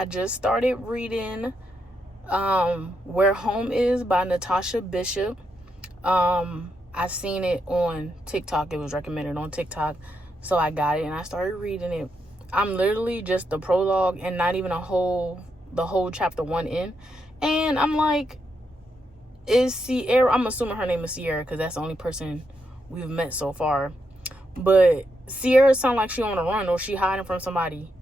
I just started reading Where Home Is by Natasha Bishop. I seen it on TikTok. It was recommended on TikTok, so I got it and I started reading it. I'm literally just the prologue and not even the whole chapter 1 in, and I'm like, is Sierra, I'm assuming her name is Sierra because that's the only person we've met so far, but Sierra sound like she on a run or she hiding from somebody.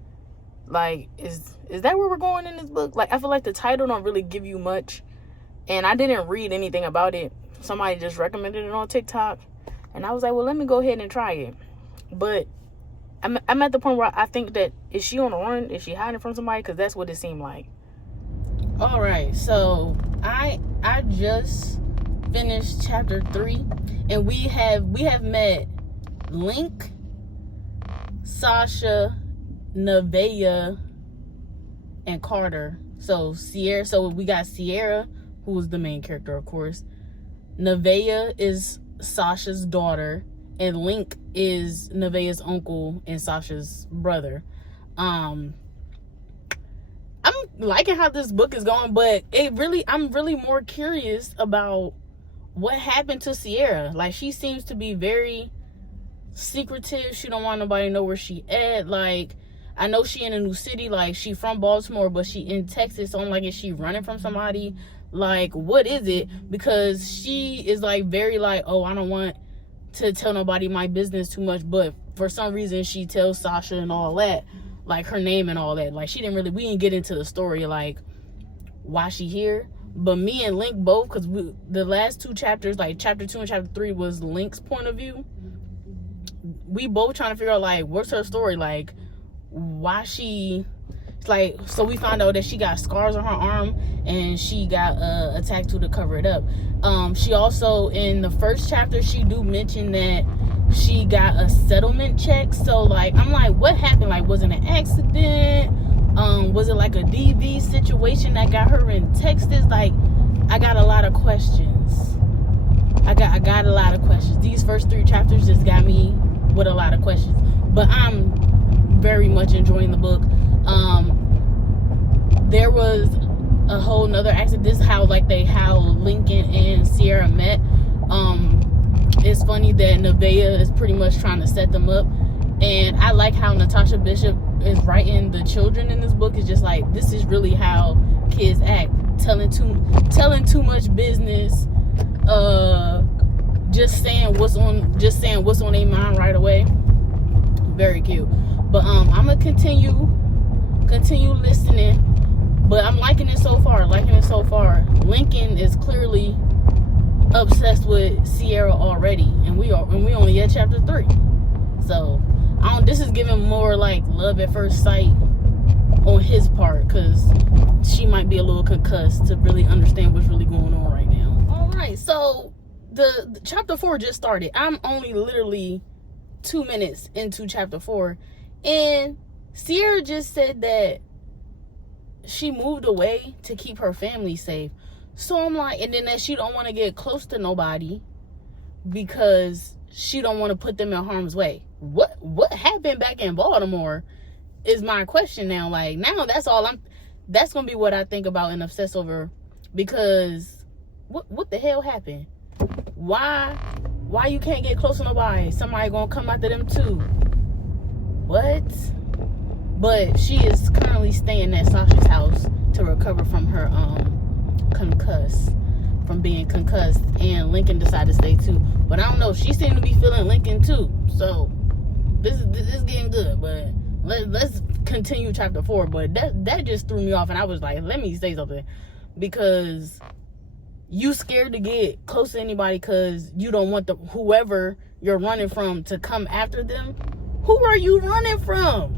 Like, is that where we're going in this book? Like, I feel like the title don't really give you much, and I didn't read anything about it. Somebody just recommended it on TikTok, and I was like, well, let me go ahead and try it. But I'm at the point where I think that, is she on a run? Is she hiding from somebody? Because that's what it seemed like. All right, so I just finished chapter 3, and we have met Link, Sasha, Nevaeh, and Carter. So we got Sierra, who was the main character, of course. Nevaeh is Sasha's daughter, and Link is Nevaeh's uncle and Sasha's brother. I'm liking how this book is going, but I'm really more curious about what happened to Sierra. Like, she seems to be very secretive. She don't want nobody to know where she at. Like, I know she in a new city. Like, she from Baltimore, but she in Texas. So I'm like, is she running from somebody? Like, what is it? Because she is like very like, oh, I don't want to tell nobody my business too much, but for some reason she tells Sasha and all that, like her name and all that. Like, we didn't get into the story, like why she here. But me and Link both, because the last 2 chapters, like chapter 2 and chapter 3 was Link's point of view. We both trying to figure out, like, what's her story, like why she, like, so we found out that she got scars on her arm and she got a tattoo to cover it up. She also, in the first chapter, she do mention that she got a settlement check. So, like, I'm like, what happened? Like, was it an accident? Was it like a DV situation that got her in Texas? Like, I got a lot of questions. I got a lot of questions. These first 3 chapters just got me with a lot of questions. But I'm very much enjoying the book. There was a whole nother accident. This is how Lincoln and Sierra met. It's funny that Nevaeh is pretty much trying to set them up, and I like how Natasha Bishop is writing the children in this book. It's just like, this is really how kids act, telling too much business, just saying what's on their mind right away. Very cute. But I'm gonna continue listening. But I'm liking it so far. Lincoln is clearly obsessed with Sierra already, and we only at chapter 3. So this is giving more like love at first sight on his part, because she might be a little concussed to really understand what's really going on right now. All right, so the chapter 4 just started. I'm only literally 2 minutes into chapter 4, and Sierra just said that she moved away to keep her family safe. So I'm like, and then that she don't want to get close to nobody because she don't want to put them in harm's way. What happened back in Baltimore is my question now. Like, now that's gonna be what I think about and obsess over, because what the hell happened? Why you can't get close to nobody? Somebody gonna come after them too. What? But she is currently staying at Sasha's house to recover from her being concussed, and Lincoln decided to stay too. But I don't know, she seemed to be feeling Lincoln too. So this is getting good. But let's continue chapter 4. But that just threw me off, and I was like, let me say something, because you scared to get close to anybody because you don't want whoever you're running from to come after them. Who are you running from?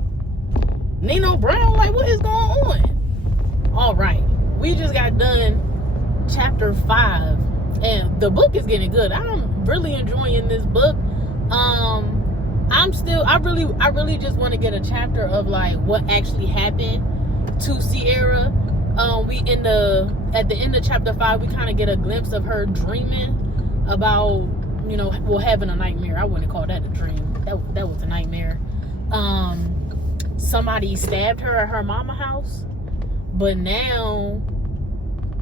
Nino Brown? Like, what is going on? All right, we just got done chapter 5, and the book is getting good. I'm really enjoying this book. I really just want to get a chapter of like what actually happened to Sierra. At the end of chapter 5, we kind of get a glimpse of her dreaming about, having a nightmare. I wouldn't call that a dream. That was a nightmare. Somebody stabbed her at her mama house, But now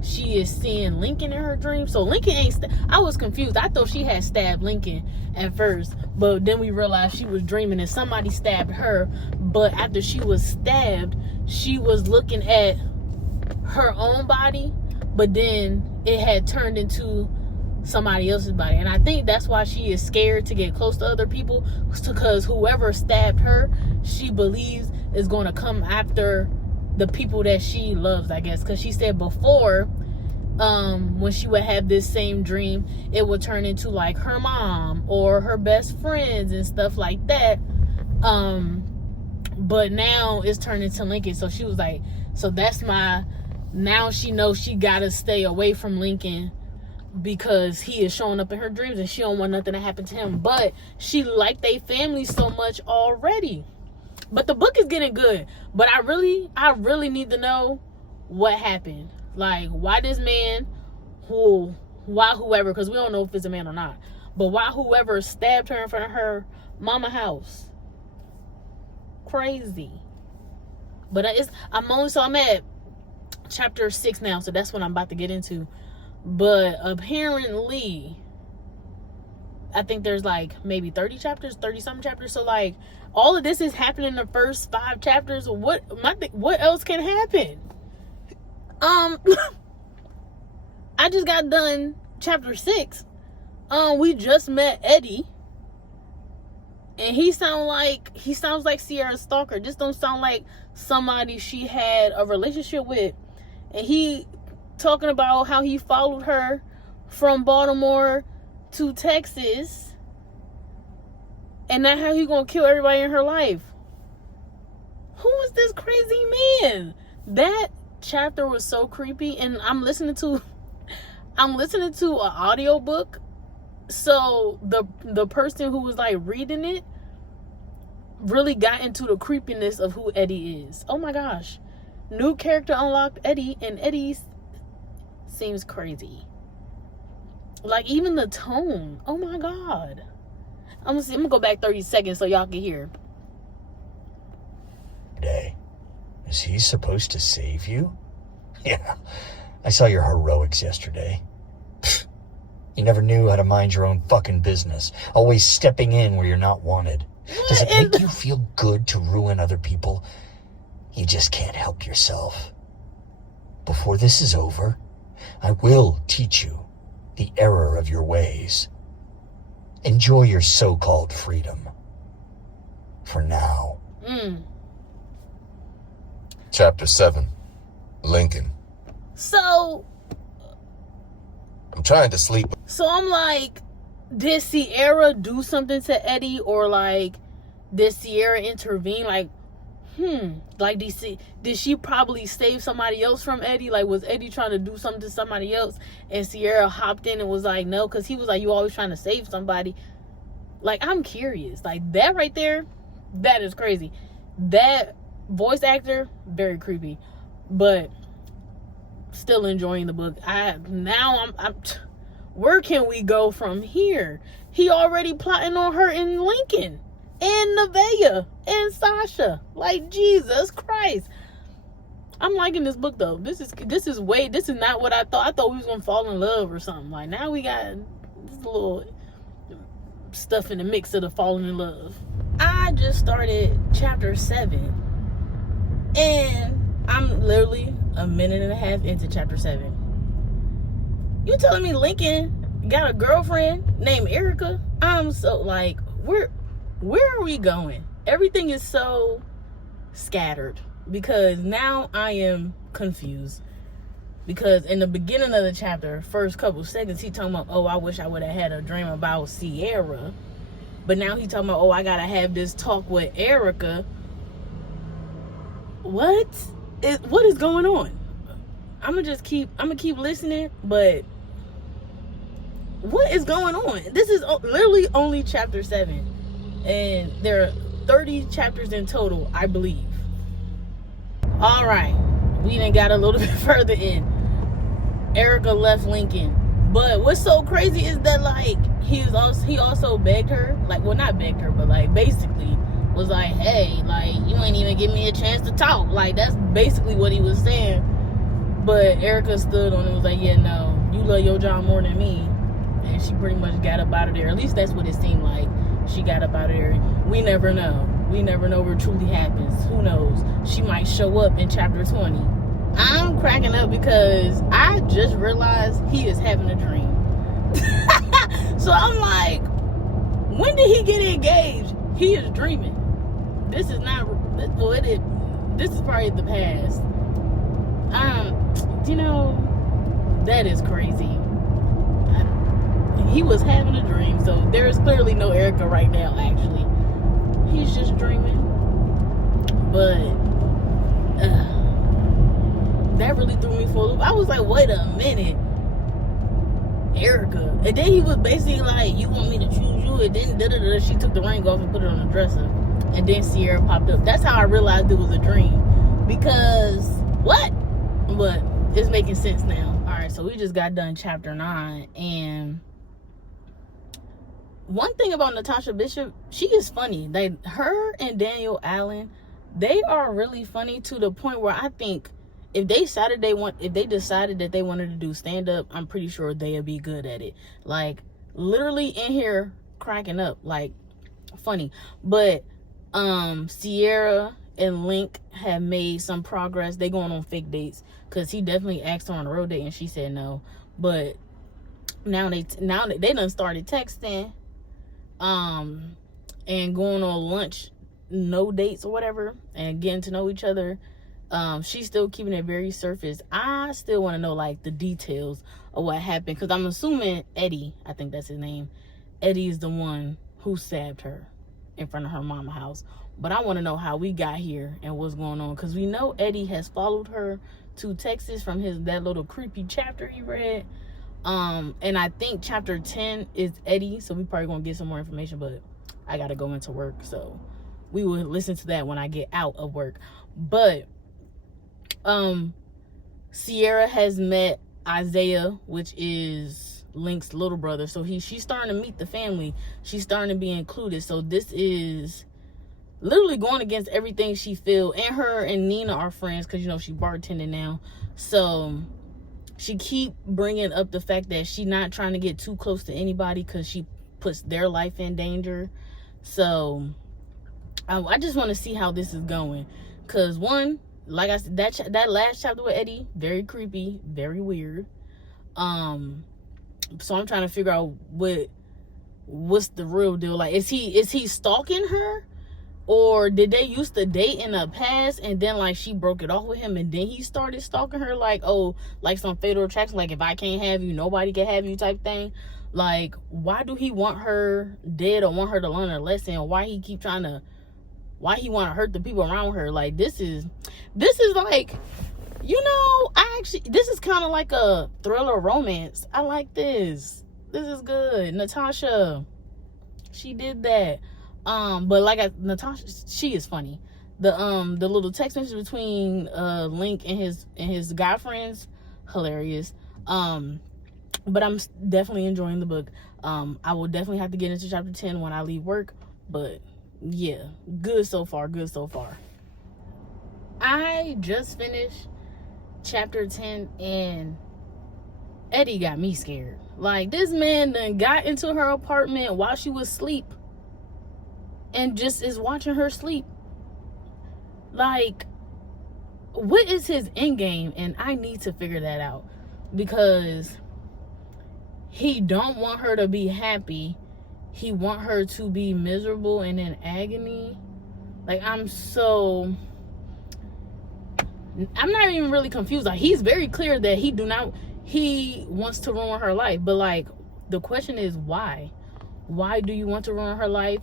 she is seeing Lincoln in her dream. So Lincoln ain't I was confused. I thought she had stabbed Lincoln at first, but then we realized she was dreaming and somebody stabbed her. But after she was stabbed, she was looking at her own body, but then it had turned into somebody else's body. And I think that's why she is scared to get close to other people, because whoever stabbed her, she believes is going to come after the people that she loves, I guess. Because she said before, when she would have this same dream, it would turn into like her mom or her best friends and stuff like that. But now it's turned into Lincoln. So she was like, so that's now she knows she gotta stay away from Lincoln because he is showing up in her dreams and she don't want nothing to happen to him. But she liked their family so much already. But the book is getting good. But I really need to know what happened. Like, why this man, why whoever, because we don't know if it's a man or not, but why whoever stabbed her in front of her mama house. Crazy. But I'm at chapter 6 now, so that's what I'm about to get into. But apparently, I think there's like maybe 30 something chapters. So like, all of this is happening in the first 5 chapters. What else can happen? I just got done chapter 6. We just met Eddie, and he sounds like Sierra's stalker. Just don't sound like somebody she had a relationship with. And he talking about how he followed her from Baltimore to Texas, and now how he gonna kill everybody in her life. Who is this crazy man? That chapter was so creepy, and I'm listening to an audiobook. So the person who was like reading it really got into the creepiness of who Eddie is. Oh my gosh. New character unlocked, Eddie, and Eddie seems crazy. Like, even the tone. Oh my god. I'm gonna go back 30 seconds so y'all can hear. Today, is he supposed to save you? Yeah, I saw your heroics yesterday. You never knew how to mind your own fucking business. Always stepping in where you're not wanted. Does it make you feel good to ruin other people? You just can't help yourself. Before this is over, I will teach you the error of your ways. Enjoy your so-called freedom. For now. Chapter 7. Lincoln. So I'm trying to sleep. So I'm like, did Sierra do something to Eddie, or like, did Sierra intervene? Like, like, did she probably save somebody else from Eddie? Like, was Eddie trying to do something to somebody else, and Sierra hopped in and was like, no, because he was like, you always trying to save somebody. Like, I'm curious. Like, that right there, that is crazy. That voice actor, very creepy, but still enjoying the book. Where can we go from here? He already plotting on her in Lincoln and Nevaeh and Sasha. Like, Jesus Christ. I'm liking this book though. This is not what I thought. I thought we was gonna fall in love or something. Like, now we got this little stuff in the mix of the falling in love. I just started chapter 7, and I'm literally a minute and a half into chapter 7. You telling me Lincoln got a girlfriend named Erica? I'm so like, where are we going? Everything is so scattered, because now I am confused. Because in the beginning of the chapter, first couple seconds, he talking about, oh, I wish I would have had a dream about Sierra. But now he talking about, oh, I gotta have this talk with Erica. What is going on? I'm gonna keep listening, but what is going on? This is literally only chapter 7, and there are 30 chapters in total, I believe. All right, we done got a little bit further in. Erica left Lincoln, but what's so crazy is that, like, he also begged her, like, well, not begged her, but like basically was like, hey, like, you ain't even give me a chance to talk. Like, that's basically what he was saying. But Erica stood on it and was like, yeah, no, you love your job more than me. And she pretty much got up out of there. At least that's what it seemed like. She got up out of there. We never know. We never know what truly happens. Who knows? She might show up in chapter 20. I'm cracking up because I just realized he is having a dream. So I'm like, when did he get engaged? He is dreaming. This is not, well, this is probably the past. You know, that is crazy. He was having a dream, so there is clearly no Erica right now, actually. He's just dreaming. But that really threw me for a loop. I was like, wait a minute, Erica. And then he was basically like, you want me to choose you? And then she took the ring off and put it on the dresser. And then Sierra popped up. That's how I realized it was a dream. Because, what? But it's making sense now. Alright, so we just got done chapter 9. And one thing about Natasha Bishop, she is funny. Her and Daniel Allen, they are really funny to the point where I think if they decided that they wanted to do stand-up, I'm pretty sure they'd be good at it. Like, literally in here cracking up, like, funny. But Sierra and Link have made some progress. They going on fake dates because he definitely asked her on a road date and she said no. But now they done started texting, and going on lunch, no dates or whatever, and getting to know each other. She's still keeping it very surface. I still want to know, like, the details of what happened, because I'm assuming Eddie, I think that's his name, Eddie is the one who stabbed her in front of her mama's house. But I want to know how we got here and what's going on, because we know Eddie has followed her to Texas from that little creepy chapter he read. And I think chapter 10 is Eddie, so we probably gonna get some more information, but I gotta go into work, so we will listen to that when I get out of work. But Sierra has met Isaiah, which is Link's little brother, so she's starting to meet the family. She's starting to be included. So this is literally going against everything she feel. And her and Nina are friends because, you know, she bartending now. So she keep bringing up the fact that she not trying to get too close to anybody because she puts their life in danger. So I just want to see how this is going, because one, like I said, that last chapter with Eddie, very creepy, very weird. So I'm trying to figure out what's the real deal. Like, is he stalking her, or did they used to date in the past and then, like, she broke it off with him and then he started stalking her, like, oh, like some fatal attraction, like, if I can't have you, nobody can have you type thing. Like, why do he want her dead or want her to learn a lesson? Why he want to hurt the people around her? Like, this is like, you know, this is kind of like a thriller romance. I like this. This is good. Natasha, she did that. But like Natasha, she is funny. The little text message between Link and his guy friends, hilarious. But I'm definitely enjoying the book. I will definitely have to get into chapter 10 when I leave work, but yeah, good so far. I just finished chapter 10 and Eddie got me scared. Like, this man done got into her apartment while she was asleep and just is watching her sleep. Like, what is his end game? And I need to figure that out, because he don't want her to be happy. He want her to be miserable and in agony. Like, I'm not even really confused. Like, he's very clear that he wants to ruin her life. But, like, the question is, why? Why do you want to ruin her life?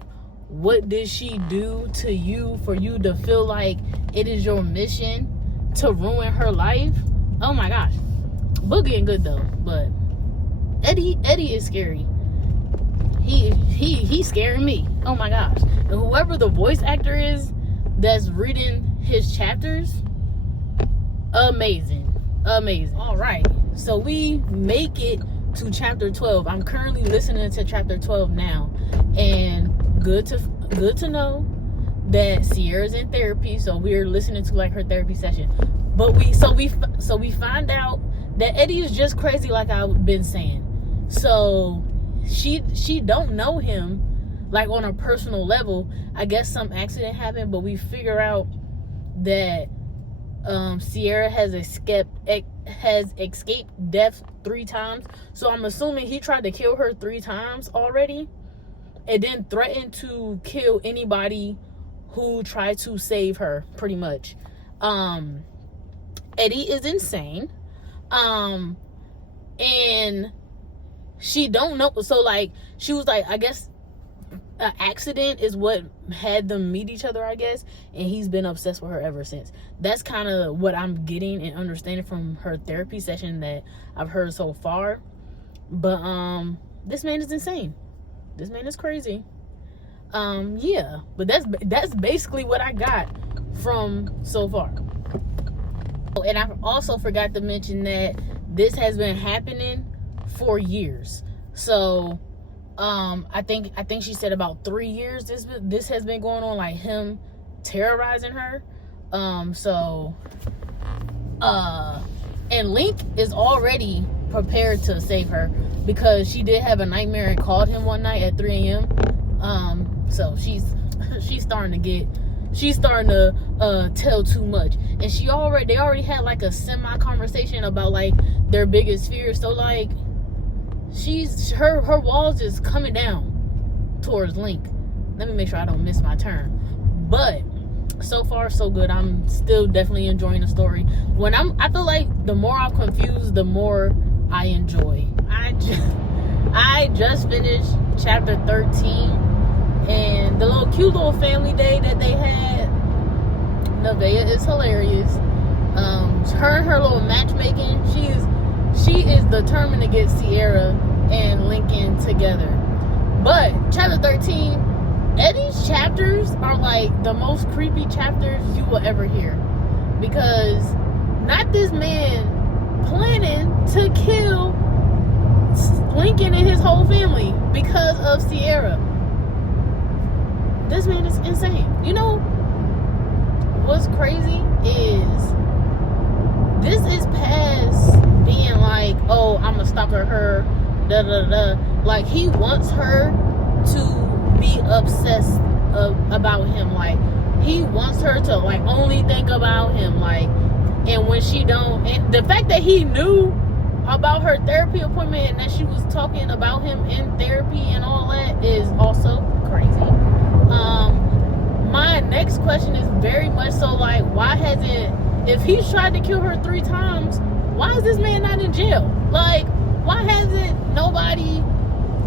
What did she do to you for you to feel like it is your mission to ruin her life? Oh my gosh. Book getting good though, but Eddie is scary. He's scaring me. Oh my gosh. And whoever the voice actor is that's reading his chapters, amazing. All right, so we make it to chapter 12. I'm currently listening to chapter 12 now, and good to know that Sierra's in therapy, so we're listening to like her therapy session. But we find out that Eddie is just crazy, like I've been saying. So she don't know him like on a personal level. I guess some accident happened, but we figure out that Sierra has escaped death 3 times. So I'm assuming he tried to kill her 3 times already, and then threatened to kill anybody who tried to save her, pretty much. Eddie is insane. And she don't know. So like, she was like, I guess an accident is what had them meet each other, I guess, and he's been obsessed with her ever since. That's kind of what I'm getting and understanding from her therapy session that I've heard so far. But this man is insane. This man is crazy. Yeah, but that's basically what I got from so far. Oh, and I also forgot to mention that this has been happening for years. So I think she said about 3 years this has been going on, like him terrorizing her. And Link is already prepared to save her, because she did have a nightmare and called him one night at 3 a.m. So she's starting to tell too much, and they already had like a semi conversation about like their biggest fears. So like, her walls is coming down towards Link. Let me make sure I don't miss my turn. But so far so good. I'm still definitely enjoying the story. I feel like the more I'm confused, the more I enjoy. I just finished chapter 13, and the cute little family day that they had. Nevaeh is hilarious. Her and her little matchmaking. She is determined to get Sierra and Lincoln together. But chapter 13, Eddie's chapters are like the most creepy chapters you will ever hear, because not this man planning to kill Lincoln and his whole family because of Sierra. This man is insane. You know what's crazy is this is past being like, oh, I'm a stalker her, da da da. Like, he wants her to be obsessed about him. Like, he wants her to like only think about him. Like, and when she don't, and the fact that he knew about her therapy appointment and that she was talking about him in therapy and all that is also crazy. My next question is very much so like, why hasn't, if he's tried to kill her 3 times, why is this man not in jail? Like, why hasn't nobody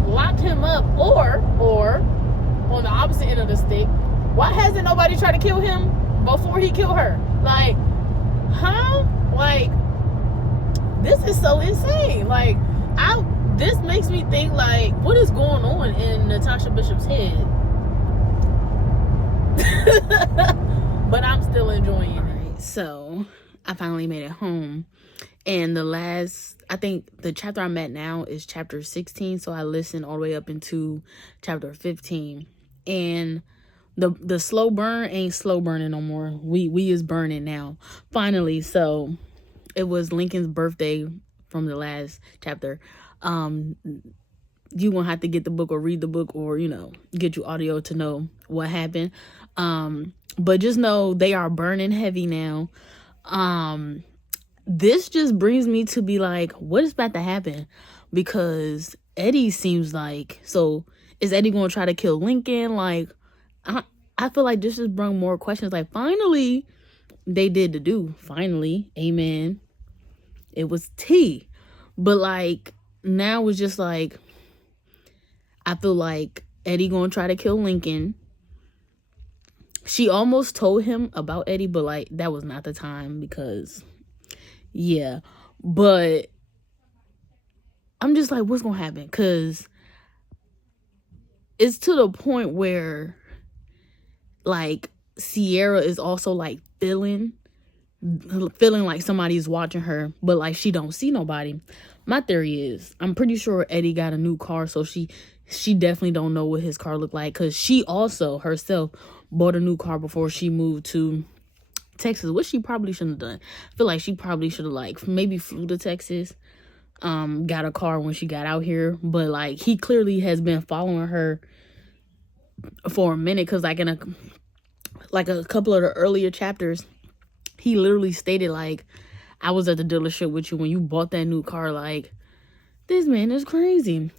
locked him up? Or on the opposite end of the stick, why hasn't nobody tried to kill him before he killed her? Like, huh? Like, this is so insane. Like, this makes me think, like, what is going on in Natasha Bishop's head? But I'm still enjoying it. Right, so I finally made it home, and I think the chapter I'm at now is chapter 16, so I listened all the way up into chapter 15, and the slow burn ain't slow burning no more. We is burning now, finally. So it was Lincoln's birthday from the last chapter. You gonna have to get the book or read the book, or get you audio to know what happened. But just know they are burning heavy now. This just brings me to be like, what is about to happen? Because Eddie seems like, so is Eddie gonna try to kill Lincoln? Like, I feel like this just brought more questions. Like, finally they did the do. Finally, amen. It was tea. But like, now it's just like, I feel like Eddie gonna try to kill Lincoln. She almost told him about Eddie, but like, that was not the time, because yeah. But I'm just like, what's gonna happen? Because it's to the point where like Sierra is also like feeling like somebody's watching her, but like she don't see nobody. My theory is, I'm pretty sure Eddie got a new car, so she definitely don't know what his car looked like, because she also herself bought a new car before she moved to Texas, which she probably shouldn't have done. I feel like she probably should have like maybe flew to Texas, got a car when she got out here. But like he clearly has been following her for a minute, because like in a couple of the earlier chapters, he literally stated like, I was at the dealership with you when you bought that new car. Like, this man is crazy.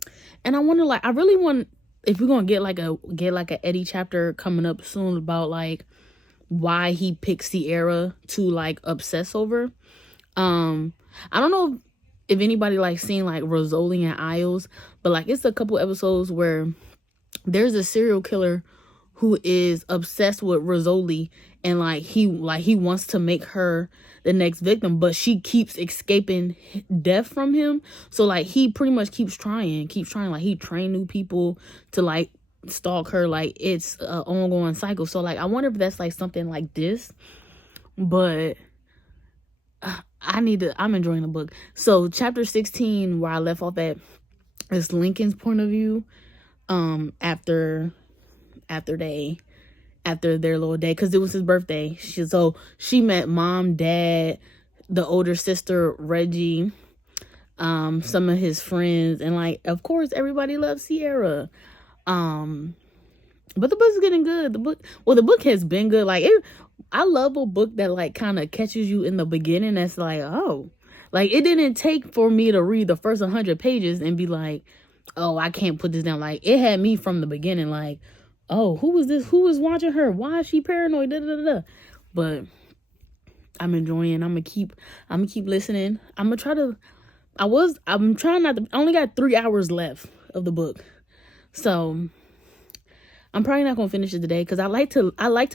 And I wonder, like, I really want, if we're gonna get like a Eddie chapter coming up soon about like why he picked Sierra to like obsess over. I don't know if anybody like seen like Rizzoli and Isles, but like it's a couple episodes where there's a serial killer who is obsessed with Rizzoli, and like he wants to make her the next victim, but she keeps escaping death from him. So like he pretty much keeps trying. Like he trained new people to like stalk her. Like it's an ongoing cycle. So like I wonder if that's like something like this. But I'm enjoying the book. So chapter 16, where I left off at, is Lincoln's point of view. After their little day, because it was his birthday. She met mom, dad, the older sister Reggie, some of his friends, and like of course everybody loves Sierra. But the book's getting good. The book has been good. Like I love a book that like kind of catches you in the beginning. That's like, oh, like it didn't take for me to read the first 100 pages and be like, oh, I can't put this down. Like it had me from the beginning. Like, oh, who was this? Who was watching her? Why is she paranoid? Da, da, da, da. But I'm enjoying. I'm gonna keep listening. I'm trying not to. I only got 3 hours left of the book, so I'm probably not gonna finish it today, because I like to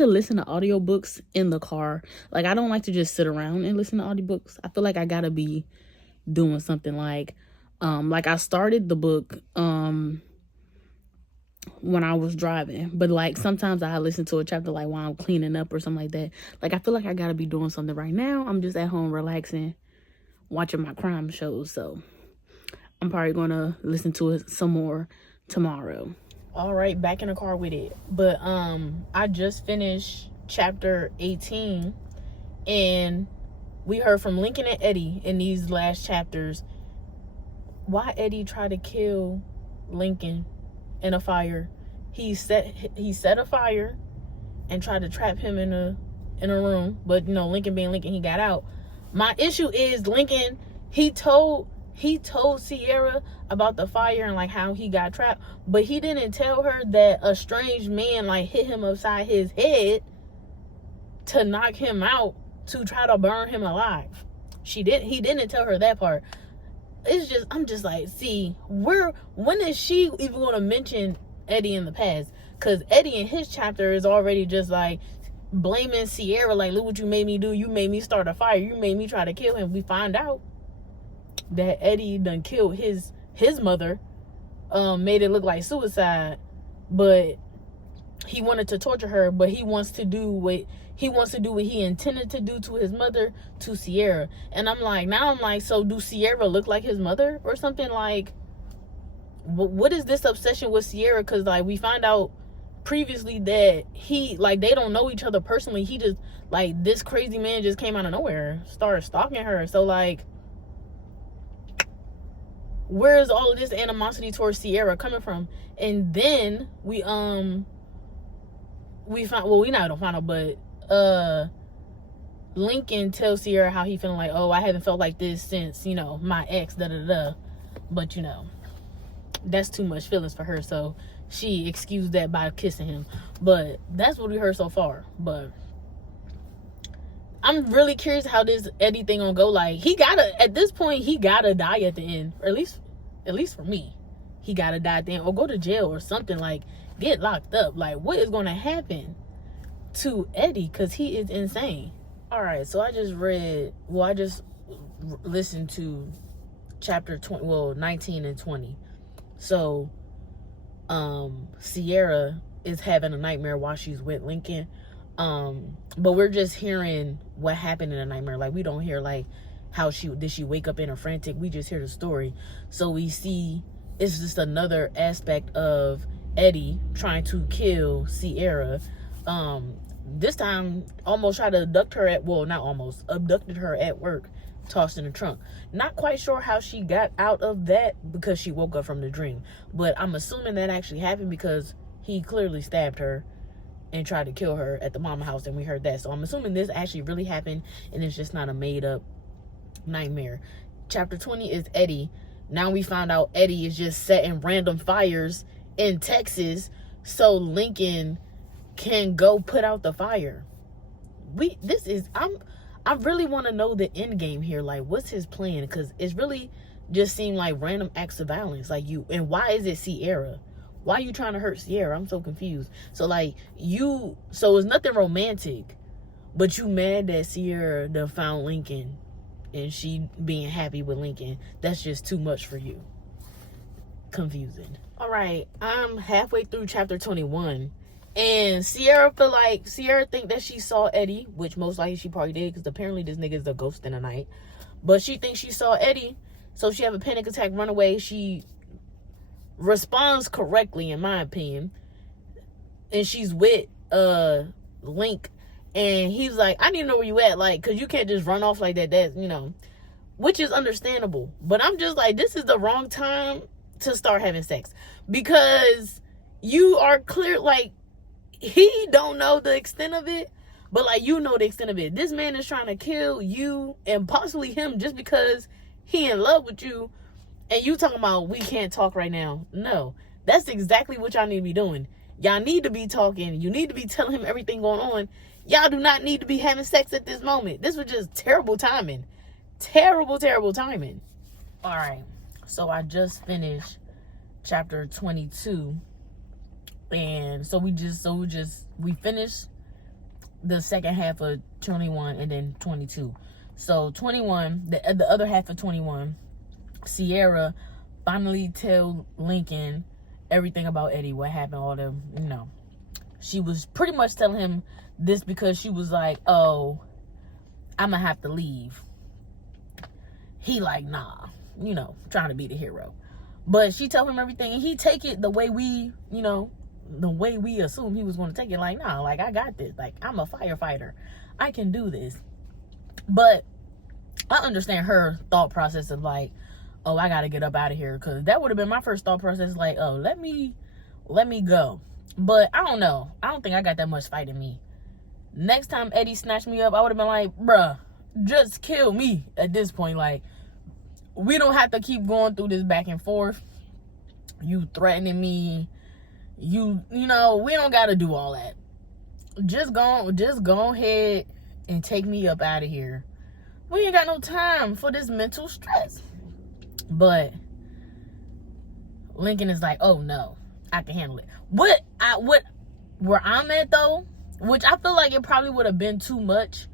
listen to audiobooks in the car. Like I don't like to just sit around and listen to audiobooks. I feel like I gotta be doing something. Like I started the book when I was driving, but like sometimes I listen to a chapter like while I'm cleaning up or something like that. Like I feel like I gotta be doing something. Right now I'm just at home relaxing, watching my crime shows, so I'm probably gonna listen to it some more tomorrow. All right, back in the car with it. But I just finished chapter 18, and we heard from Lincoln and Eddie in these last chapters why Eddie tried to kill Lincoln in a fire. He set a fire and tried to trap him in a room, but Lincoln being Lincoln, he got out. My issue is Lincoln, he told Sierra about the fire and like how he got trapped, but he didn't tell her that a strange man like hit him upside his head to knock him out, to try to burn him alive. He didn't tell her that part. I'm just like, see, when is she even going to mention Eddie in the past? Because Eddie in his chapter is already just like blaming Sierra, like, look what you made me do. You made me start a fire. You made me try to kill him. We find out that Eddie done killed his mother, made it look like suicide, but he wanted to torture her, but he wants to do what he intended to do to his mother to Sierra. And I'm like, so do Sierra look like his mother or something? Like, what is this obsession with Sierra? Because like we find out previously that they don't know each other personally. He just like, this crazy man just came out of nowhere, started stalking her. So like, where is all of this animosity towards Sierra coming from? And then we don't find out, but Lincoln tells Sierra how he feeling, like, oh, I haven't felt like this since my ex, da da da. But that's too much feelings for her, so she excused that by kissing him. But that's what we heard so far. But I'm really curious how this Eddie thing gonna go. Like, at this point he gotta die at the end, or at least for me, he gotta die at the end, or go to jail or something, like get locked up. Like, what is gonna happen to Eddie? Because he is insane. All right, so I just listened to chapter 19 and 20. So Sierra is having a nightmare while she's with Lincoln, but we're just hearing what happened in the nightmare. Like, we don't hear like how did she wake up in a frantic. We just hear the story. So we see it's just another aspect of Eddie trying to kill Sierra. this time almost tried to abduct her abducted her at work, tossed in the trunk. Not quite sure how she got out of that because she woke up from the dream, but I'm assuming that actually happened because he clearly stabbed her and tried to kill her at the mama house, and we heard that. So I'm assuming this actually really happened and it's just not a made up nightmare. Chapter 20 is Eddie. Now we found out Eddie is just setting random fires in Texas so Lincoln can go put out the fire. I really want to know the end game here. Like, what's his plan? Because it's really just seemed like random acts of violence. Like, and why is it Sierra? Why are you trying to hurt Sierra? I'm so confused. So it's nothing romantic, but you mad that Sierra done found Lincoln and she being happy with Lincoln. That's just too much for you. Confusing. All right, I'm halfway through chapter 21. And Sierra think that she saw Eddie, which most likely she probably did because apparently this nigga is a ghost in the night. But she thinks she saw Eddie, so she have a panic attack, run away. She responds correctly, in my opinion. And she's with Link. And he's like, I need to know where you at, like, because you can't just run off like that. That's, which is understandable. But I'm just like, this is the wrong time to start having sex. Because you are clear, like, he don't know the extent of it, but like you know the extent of it. This man is trying to kill you and possibly him just because he in love with you, and you talking about we can't talk right now. No, that's exactly what y'all need to be doing. Y'all need to be talking. You need to be telling him everything going on. Y'all do not need to be having sex at this moment. This was just terrible timing. Terrible timing. All right, so I just finished chapter 22. And so we finished the second half of 21 and then 22. So 21, the other half of 21, Sierra finally tell Lincoln everything about Eddie, what happened, all the, she was pretty much telling him this because she was like, oh, I'm gonna have to leave. He like, nah, trying to be the hero. But she tell him everything and he take it the way we, the way we assumed he was going to take it. Like, nah, like, I got this. Like, I'm a firefighter. I can do this. But I understand her thought process of like, oh, I got to get up out of here. Because that would have been my first thought process. Like, oh, let me go. But I don't know. I don't think I got that much fight in me. Next time Eddie snatched me up, I would have been like, bruh, just kill me at this point. Like, we don't have to keep going through this back and forth. You threatening me. We don't gotta do all that. Just go ahead and take me up out of here. We ain't got no time for this mental stress. But Lincoln is like, oh no, I can handle it. Where I'm at though, which I feel like it probably would have been too much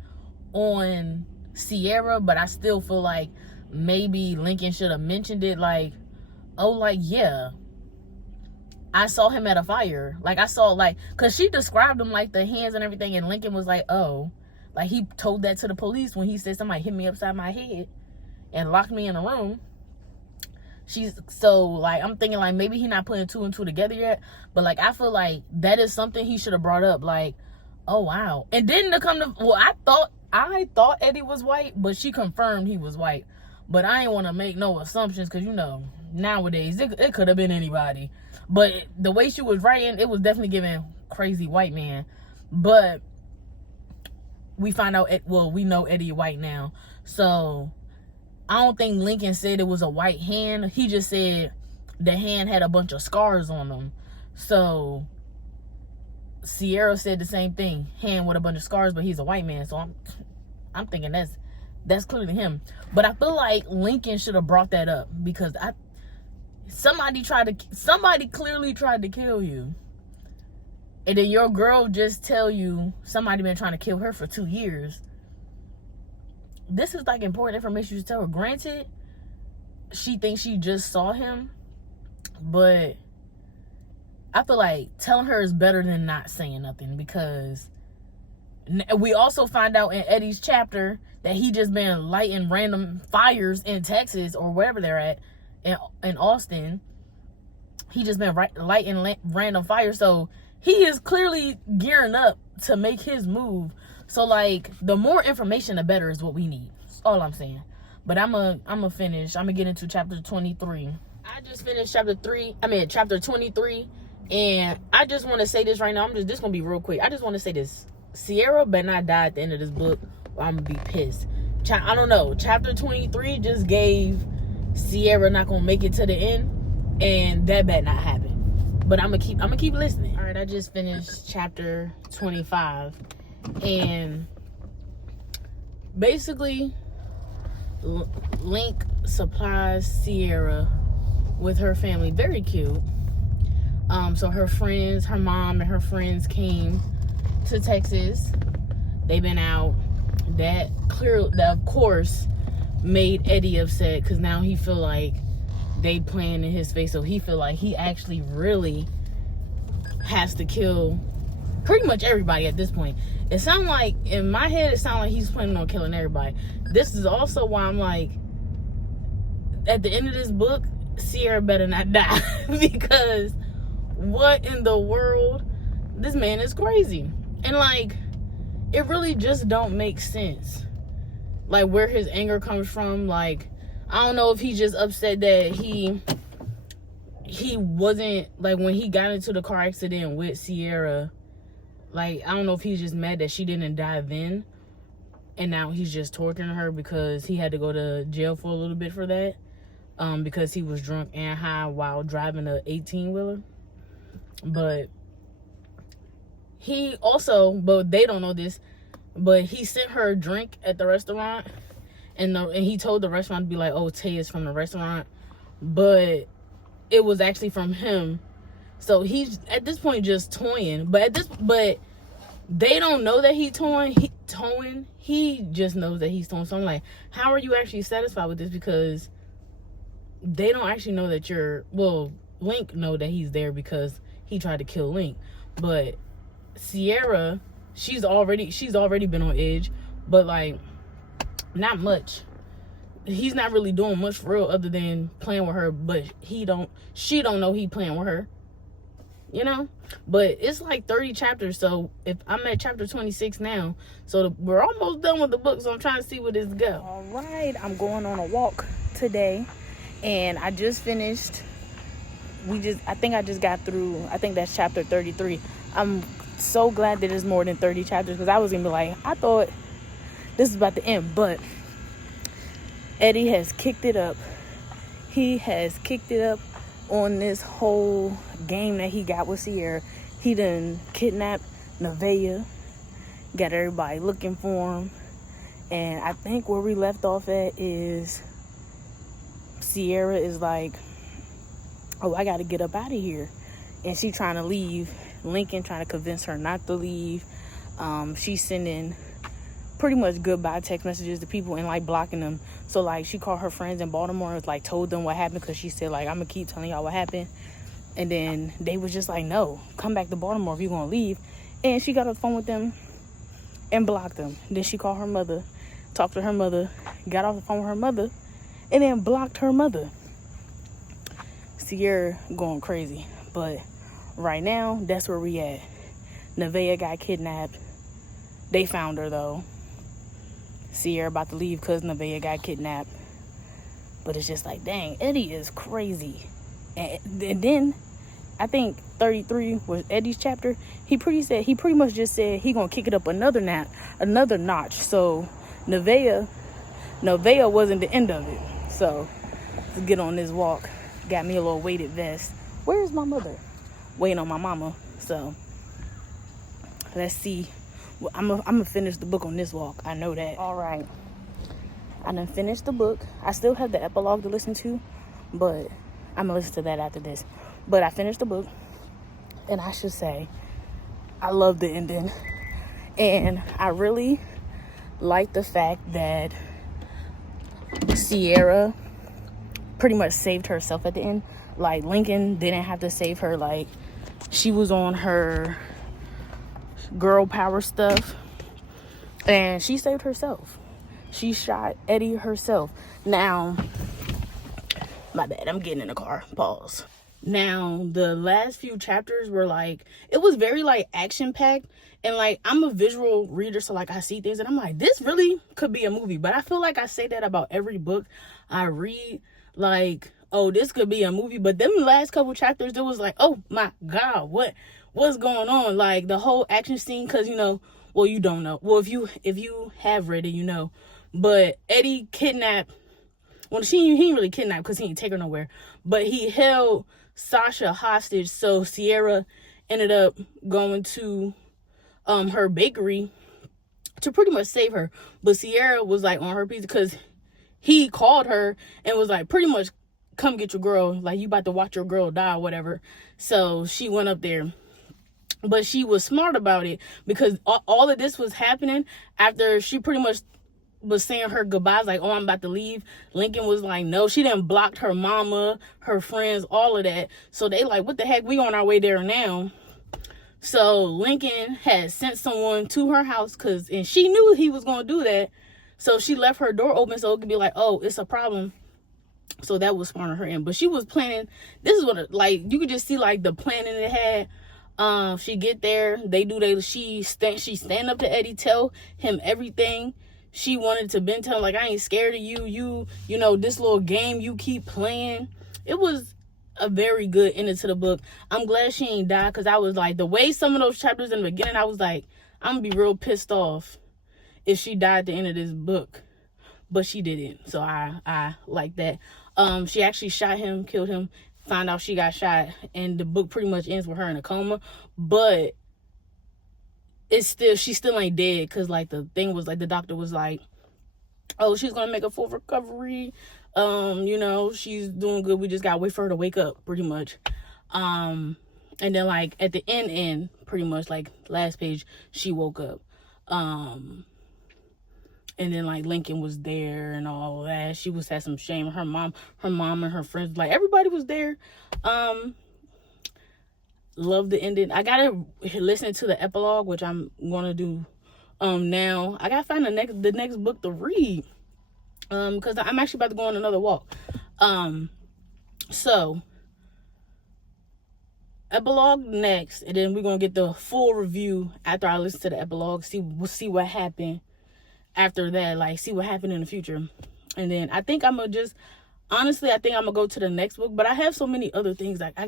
on Sierra, but I still feel like maybe Lincoln should have mentioned it, like, oh, like, yeah, I saw him at a fire. Like, I saw, like, because she described him, like, the hands and everything, and Lincoln was like, oh. Like, he told that to the police when he said somebody hit me upside my head and locked me in a room. I'm thinking, like, maybe he not putting two and two together yet. But, like, I feel like that is something he should have brought up. Like, oh, wow. And then I thought Eddie was white, but she confirmed he was white. But I ain't want to make no assumptions because, nowadays, it could have been anybody. But the way she was writing, it was definitely giving crazy white man. But we find out, we know Eddie white now. So I don't think Lincoln said it was a white hand. He just said the hand had a bunch of scars on them. So Sierra said the same thing. Hand with a bunch of scars, but he's a white man. So I'm thinking that's clearly him. But I feel like Lincoln should have brought that up because somebody clearly tried to kill you. And then your girl just tell you somebody been trying to kill her for 2 years. This is like important information to tell her. Granted, she thinks she just saw him, but I feel like telling her is better than not saying nothing, because we also find out in Eddie's chapter that he just been lighting random fires in Texas or wherever they're at in Austin. He just been lighting random fires. So he is clearly gearing up to make his move. So, like, the more information, the better is what we need. That's all I'm saying. But I'm gonna finish. I'm gonna get into chapter 23. I just finished chapter 23. And I just want to say this right now. This gonna be real quick. I just want to say this. Sierra better not die at the end of this book, or I'm gonna be pissed. I don't know. Chapter 23 just gave Sierra not gonna make it to the end, and that better not happen. But I'm gonna keep listening. All right, I just finished chapter 25, and basically, Link supplies Sierra with her family. Very cute. So her friends, her mom and her friends came to Texas. They've been out. That of course made Eddie upset, because now he feel like they playing in his face. So he feel like he actually really has to kill pretty much everybody at this point. It sounds like, in my head, it sounds like he's planning on killing everybody. This is also why I'm like, at the end of this book, Sierra better not die. Because what in the world? This man is crazy. And like, it really just don't make sense, like, where his anger comes from. Like, I don't know if he's just upset that he wasn't, like, when he got into the car accident with Sierra, like, I don't know if he's just mad that she didn't die then, and now he's just torturing her because he had to go to jail for a little bit for that, because he was drunk and high while driving a 18-wheeler. But he also, but they don't know this, but he sent her a drink at the restaurant, and he told the restaurant to be like, oh, Tay is from the restaurant, but it was actually from him. So he's at this point just toying, but they don't know that he's towing. He just knows that he's towing. So I'm like, how are you actually satisfied with this? Because they don't actually know that Link know that he's there because he tried to kill Link, but Sierra, she's already been on edge, but like, not much. He's not really doing much for real other than playing with her, but she don't know he playing with her, you know. But it's like 30 chapters, so if I'm at chapter 26 now, so we're almost done with the book, so I'm trying to see where this go. All right, I'm going on a walk today, and I just finished. I think I just got through, I think that's chapter 33. I'm so glad that there's more than 30 chapters, because I was gonna be like, I thought this was about to end, but Eddie has kicked it up. He has kicked it up on this whole game that he got with Sierra. He done kidnapped Nevaeh, got everybody looking for him, and I think where we left off at is Sierra is like, oh, I gotta get up out of here, and she trying to leave. Lincoln trying to convince her not to leave. She's sending pretty much goodbye text messages to people and like blocking them. So like, she called her friends in Baltimore and like told them what happened, because she said like, I'm gonna keep telling y'all what happened. And then they was just like, no, come back to Baltimore if you're gonna leave. And she got on the phone with them and blocked them. Then she called her mother, talked to her mother, got off the phone with her mother, and then blocked her mother. Sierra going crazy. But right now, that's where we at. Nevaeh got kidnapped. They found her though. Sierra about to leave because Nevaeh got kidnapped. But it's just like, dang, Eddie is crazy. And then I think 33 was Eddie's chapter. He pretty much just said he gonna kick it up another notch. So Nevaeh wasn't the end of it. So let's get on this walk. Got me a little weighted vest. Where's my mother? Waiting on my mama. So let's see. I'm gonna finish the book on this walk. I know that. All right. I done finished the book. I still have the epilogue to listen to, but I'm gonna listen to that after this. But I finished the book, and I should say, I love the ending. And I really like the fact that Sierra pretty much saved herself at the end. Like, Lincoln didn't have to save her. Like, she was on her girl power stuff, and she saved herself. She shot Eddie herself. Now, my bad, I'm getting in the car. Pause. Now, the last few chapters were like, it was very like action packed. And like, I'm a visual reader, so like I see things and I'm like, this really could be a movie. But I feel like I say that about every book I read. Like, oh, this could be a movie. But them last couple chapters, it was like, oh my God, what's going on? Like the whole action scene, because you know, well, you don't know. Well, if you have read it, you know. But Eddie kidnapped. Well, he didn't really kidnap because he didn't take her nowhere. But he held Sasha hostage, so Sierra ended up going to her bakery to pretty much save her. But Sierra was like on her piece because he called her and was like, pretty much, come get your girl. Like, you about to watch your girl die or whatever. So she went up there. But she was smart about it because all of this was happening after she pretty much was saying her goodbyes, like, oh, I'm about to leave. Lincoln was like, no, she done blocked her mama, her friends, all of that. So they like, what the heck, we on our way there now. So Lincoln had sent someone to her house and she knew he was going to do that. So she left her door open so it could be like, oh, it's a problem. So that was smart on her end. But she was planning, this is what, like, you could just see like the planning it had. She get there, she stand up to Eddie, tell him everything. She wanted to Ben tell him, like, I ain't scared of you. You know, this little game you keep playing. It was a very good ending to the book. I'm glad she ain't died, because I was like, the way some of those chapters in the beginning, I was like, I'm gonna be real pissed off if she died at the end of this book. But she didn't. So I like that. She actually shot him, killed him, found out she got shot, and the book pretty much ends with her in a coma. But she still ain't dead, because like the thing was like, the doctor was like, oh, she's gonna make a full recovery, you know, she's doing good, we just gotta wait for her to wake up, pretty much. And then like at the end pretty much like last page, she woke up. And then like Lincoln was there and all that. She had some shame. Her mom and her friends, like everybody was there. Love the ending. I gotta listen to the epilogue, which I'm gonna do now. I gotta find the next book to read, because I'm actually about to go on another walk. So epilogue next, and then we're gonna get the full review after I listen to the epilogue. We'll see what happened after that, like see what happened in the future. And then I think I'm gonna just, honestly, I think I'm gonna go to the next book. But I have so many other things. Like I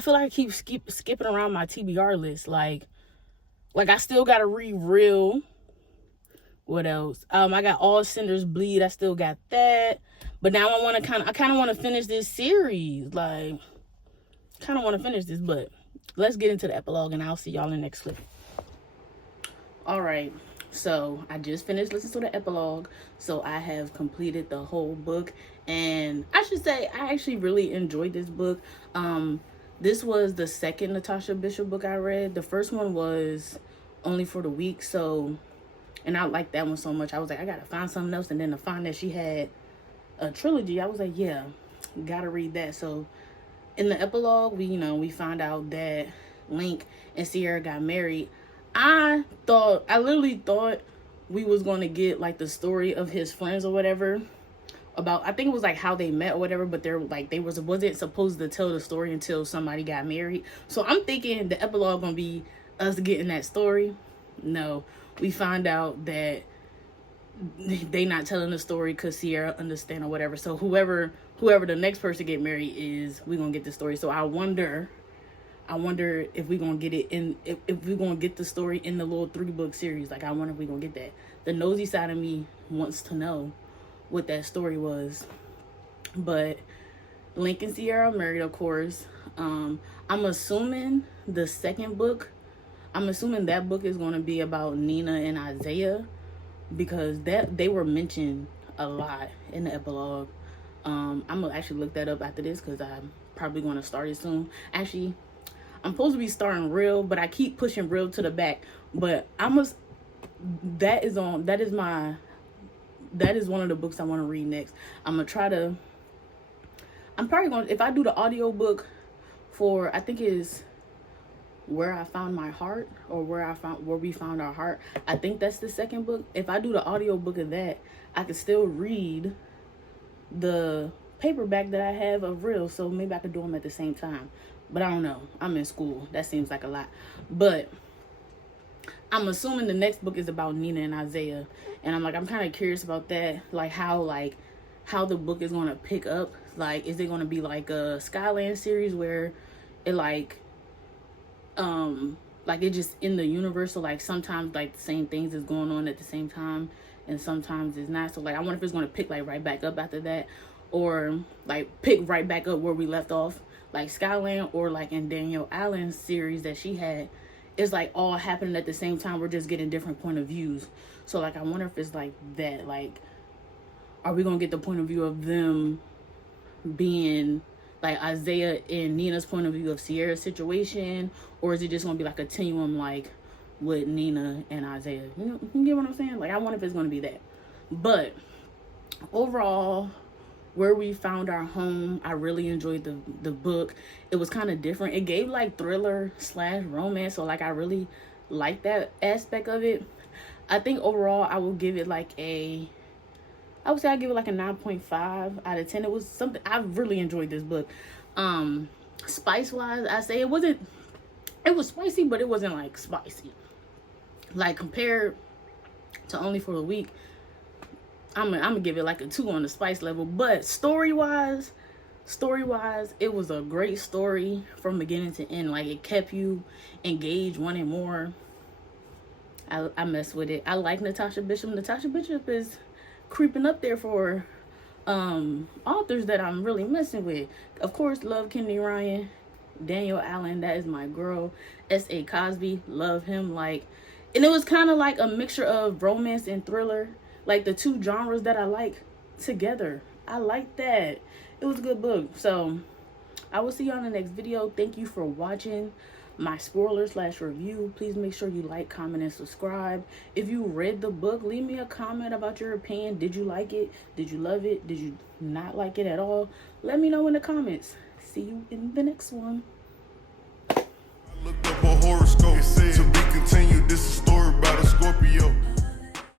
feel like I keep skipping around my TBR list. Like I still gotta read Real. What else? I got All Cinders Bleed. I still got that. But now I kind of want to finish this series. Like, kind of want to finish this. But let's get into the epilogue, and I'll see y'all in the next clip. All right. So I just finished listening to the epilogue. So I have completed the whole book, and I should say I actually really enjoyed this book. This was the second Natasha Bishop book I read. The first one was Only for the Weak. So, and I liked that one so much. I was like, I gotta find something else. And then to find that she had a trilogy, I was like, yeah, gotta read that. So in the epilogue, we find out that Link and Sierra got married. I literally thought we was going to get like the story of his friends or whatever, about, I think it was like how they met or whatever, but wasn't supposed to tell the story until somebody got married. So I'm thinking the epilogue gonna be us getting that story. No, we find out that they not telling the story because Sierra understand or whatever. So whoever the next person get married is, we gonna get the story. So I wonder if we're gonna get it in, if we're gonna get the story in the little 3-book series. Like, I wonder if we're gonna get that. The nosy side of me wants to know what that story was. But Link and Sierra married, of course. I'm assuming the second book, that book is going to be about Nina and Isaiah, because they were mentioned a lot in the epilogue. I'm gonna actually look that up after this, because I'm probably going to start it soon. Actually, I'm supposed to be starting Real, but I keep pushing Real to the back. But that is one of the books I want to read next. I'm probably going to, if I do the audio book for, I think is Where I Found My Heart, or Where We Found Our Heart. I think that's the second book. If I do the audio book of that, I can still read the paperback that I have of real, so maybe I could do them at the same time. But I don't know. I'm in school. That seems like a lot. But I'm assuming the next book is about Nina and Isaiah, and I'm kind of curious about that, how the book is gonna pick up. Like, is it gonna be like a Skyland series where it like it just in the universe, so like sometimes like the same things is going on at the same time, and sometimes it's not. So like I wonder if it's gonna pick like right back up after that, or like pick right back up where we left off, like Skyland, or like in Danielle Allen's series that she had. It's like all happening at the same time. We're just getting different point of views. So like I wonder if it's like that. Like, are we gonna get the point of view of them being like Isaiah and Nina's point of view of Sierra's situation, or is it just gonna be like a continuum like with Nina and Isaiah? You get what I'm saying? Like, I wonder if it's gonna be that. But overall, where we found our home, I really enjoyed the book. It was kind of different. It gave like thriller / romance, so like I really liked that aspect of it. I think overall I will give it like I would say I give it like a 9.5 out of 10. It was something, I really enjoyed this book. Spice wise, I say it was spicy, but it wasn't like spicy. Like compared to Only for a Week, I'm gonna give it like a 2 on the spice level. But story wise, it was a great story from beginning to end. Like, it kept you engaged, wanting more. I mess with it. I like Natasha Bishop. Natasha Bishop is creeping up there for authors that I'm really messing with. Of course, love Kennedy Ryan. Danielle Allen, that is my girl. S.A. Cosby, love him. Like, and it was kind of like a mixture of romance and thriller, like the two genres that I like together. I like that. It was a good book. So I will see you on the next video. Thank you for watching my spoiler / review. Please make sure you like, comment, and subscribe. If you read the book, leave me a comment about your opinion. Did you like it? Did you love it? Did you not like it at all? Let me know in the comments. See you in the next one.